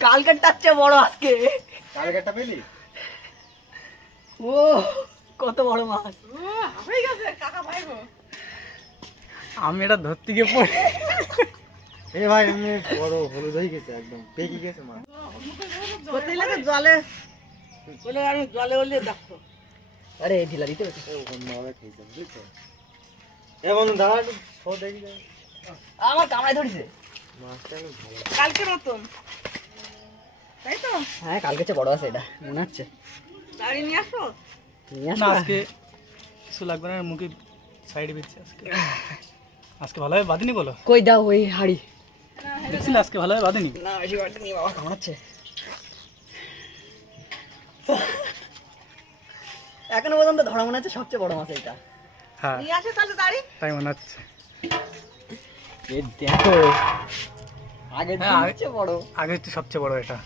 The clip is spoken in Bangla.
কালকেরটা চেয়ে বড় আজকে। কালকেরটা পেলি? ও কত বড় মাছ! হয়ে গেছে কাকা ভাই গো। আমি এটা ধরতে গিয়ে পড়ে এ ভাই এমনি বড় হলুদ হয়ে গেছে, একদম পেকে গেছে মাছ। কোথায় লাগে জলে বলে আমি জলে বলে দেখো। আরে ঢিলা দিতে হচ্ছে। ও অন্যভাবে খেয়েছে বুঝছো? এ বন্ধু দাঁড়া একটু শো দেখি যাই। আমার কামড়ায় ধরেছে। মাছটা অনেক ভালো। কালকের মতন তাই তো। হ্যাঁ কালকে চেয়ে বড় আছে এটা মনে হচ্ছে। গাড়ি নিয়ে আসো। নিয়ে আসো না না। আজকে কিছু লাগবে না, মুখে সাইডে বেঁচে আজকে। আজকে ভালোভাবে বাঁধেনি বলো? কই দাও ওই হাড়ি। দেখছিলে আজকে ভালোভাবে বাঁধেনি? না বেশি বাড়তে নিয়ে বাবা কামড়াচ্ছে। এখনো পর্যন্ত ধরা মনে হচ্ছে সবচেয়ে বড় মাছ এটা। হ্যাঁ নিয়ে আসো তাহলে দাঁড়ি। তাই মনে হচ্ছে। এ দেখো আগের হ্যাঁ, চেয়ে বড়। আগে হচ্ছে সবচেয়ে বড় এটা।